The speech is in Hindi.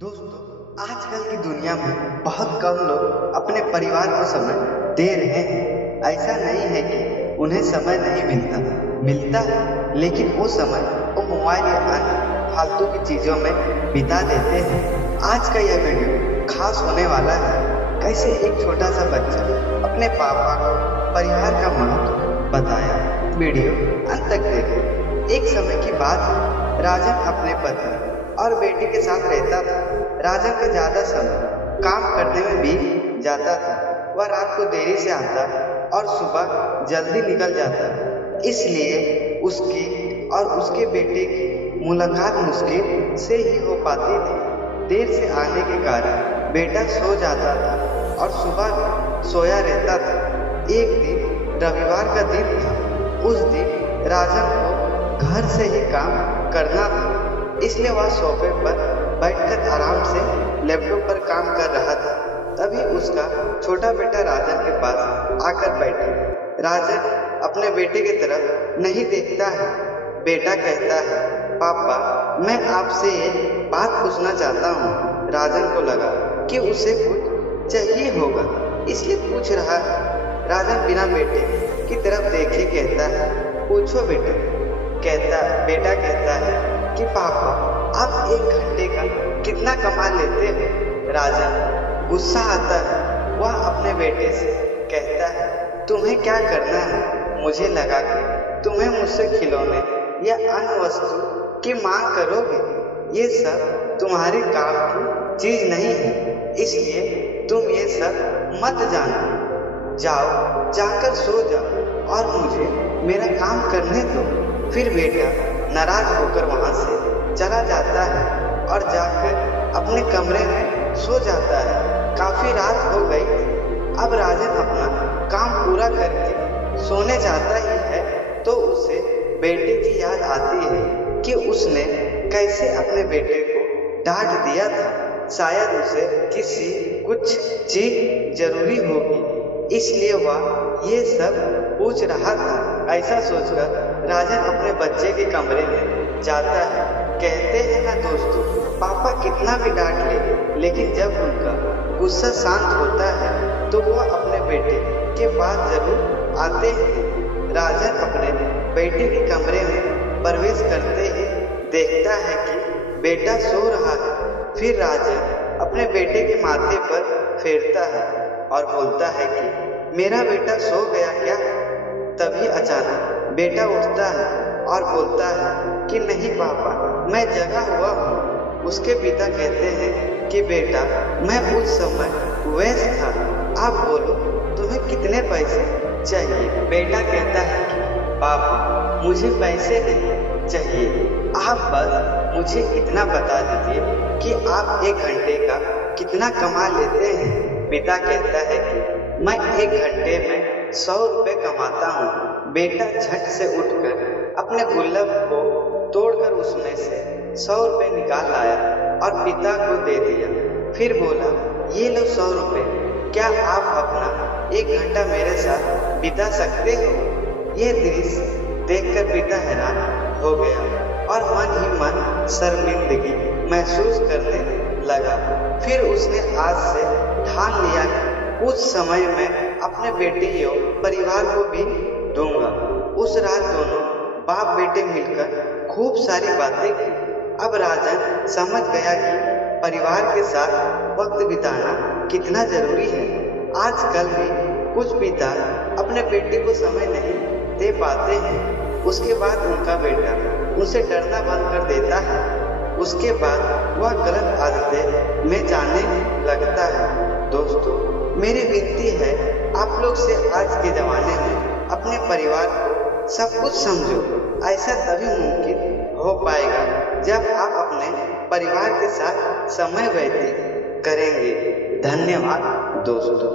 दोस्तों, आजकल की दुनिया में बहुत कम लोग अपने परिवार को समय दे रहे हैं। ऐसा नहीं है कि उन्हें समय नहीं मिलता है, लेकिन वो समय वो मोबाइल या अन्य फालतू की चीज़ों में बिता देते हैं। आज का यह वीडियो खास होने वाला है। कैसे एक छोटा सा बच्चा अपने पापा को परिवार का महत्व बताया। वीडियो अंत तक देखें। एक समय की बात है, राजन अपने पत्नी और बेटी के साथ रहता था। राजन का ज्यादा समय काम करने में बीत जाता था। वह रात को देरी से आता और सुबह जल्दी निकल जाता, इसलिए उसकी और उसके बेटे की मुलाकात मुश्किल से ही हो पाती थी। देर से आने के कारण बेटा सो जाता था और सुबह भी सोया रहता था। एक दिन रविवार का दिन था। उस दिन राजन को घर से ही काम करना था, इसलिए वह सोफे पर बैठकर आराम से लैपटॉप पर काम कर रहा था। तभी उसका छोटा बेटा राजन के पास आकर बैठा। राजन अपने बेटे की तरफ नहीं देखता है। बेटा कहता है, पापा, मैं आपसे एक बात पूछना चाहता हूँ। राजन को लगा कि उसे कुछ चाहिए होगा, इसलिए पूछ रहा है। राजन बिना बेटे की तरफ देखे कहता है, पूछो बेटा। बेटा कहता है कि पापा, आप 1 घंटे का कितना कमा लेते हो? राजन गुस्सा आता है। वह अपने बेटे से कहता है, तुम्हें क्या करना है? मुझे लगा कि तुम्हें मुझसे खिलौने या अन्य वस्तु की मांग करोगे। ये सब तुम्हारे काम की चीज नहीं है, इसलिए तुम ये सब मत जानो। जाओ, जाकर सो जाओ और मुझे मेरा काम करने दो। फिर बेटा नाराज होकर वहां से चला जाता है और जाकर अपने कमरे में सो जाता है। काफी रात हो गई थी। अब राजन अपना काम पूरा करके सोने जाता ही है तो उसे बेटे की याद आती है कि उसने कैसे अपने बेटे को डांट दिया था। शायद उसे कुछ चीज जरूरी होगी, इसलिए वह ये सब पूछ रहा था। ऐसा सोचकर राजन अपने बच्चे के कमरे में जाता है। कहते हैं ना दोस्तों, पापा कितना भी डांट ले, लेकिन जब उनका गुस्सा शांत होता है तो वह अपने बेटे के पास जरूर आते हैं। राजन अपने बेटे के कमरे में प्रवेश करते ही देखता है कि बेटा सो रहा है। फिर राजन अपने बेटे के माथे पर फेरता है और बोलता है कि मेरा बेटा सो गया क्या? तभी अचानक बेटा उठता है और बोलता है कि नहीं पापा, मैं जगा हुआ हूँ। उसके पिता कहते हैं कि बेटा, मैं उस समय व्यस्त था। आप बोलो, तुम्हें कितने पैसे चाहिए? बेटा कहता है कि पापा, मुझे पैसे नहीं चाहिए, आप बस मुझे इतना बता दीजिए कि आप 1 घंटे का कितना कमा लेते हैं। पिता कहता है कि मैं 1 घंटे में 100 रुपये कमाता हूँ। बेटा झट से उठकर अपने गुल्लक को तोड़कर उसमें से 100 रुपये निकाल लाया और पिता को दे दिया। फिर बोला, ये लो 100 रुपये, क्या आप अपना 1 घंटा मेरे साथ बिता सकते हो? ये दृश्य देखकर पिता हैरान हो गया और मन ही मन शर्मिंदगी महसूस करने लगा। फिर उसने आज से ठान लिया कि कुछ समय में अपने बेटे और परिवार को भी दूंगा। उस रात दोनों बाप बेटे मिलकर खूब सारी बातें की। अब राजन समझ गया कि परिवार के साथ वक्त बिताना कितना जरूरी है। आजकल भी कुछ पिता अपने बेटे को समय नहीं दे पाते हैं। उसके बाद उनका बेटा उनसे डरना बंद कर देता है। उसके बाद वह गलत आदतें में जाने लगता है। दोस्तों, मेरी विनती है आप लोग से, आज के जमाने में अपने परिवार को सब कुछ समझो। ऐसा तभी मुमकिन हो पाएगा जब आप अपने परिवार के साथ समय व्यतीत करेंगे। धन्यवाद दोस्तों।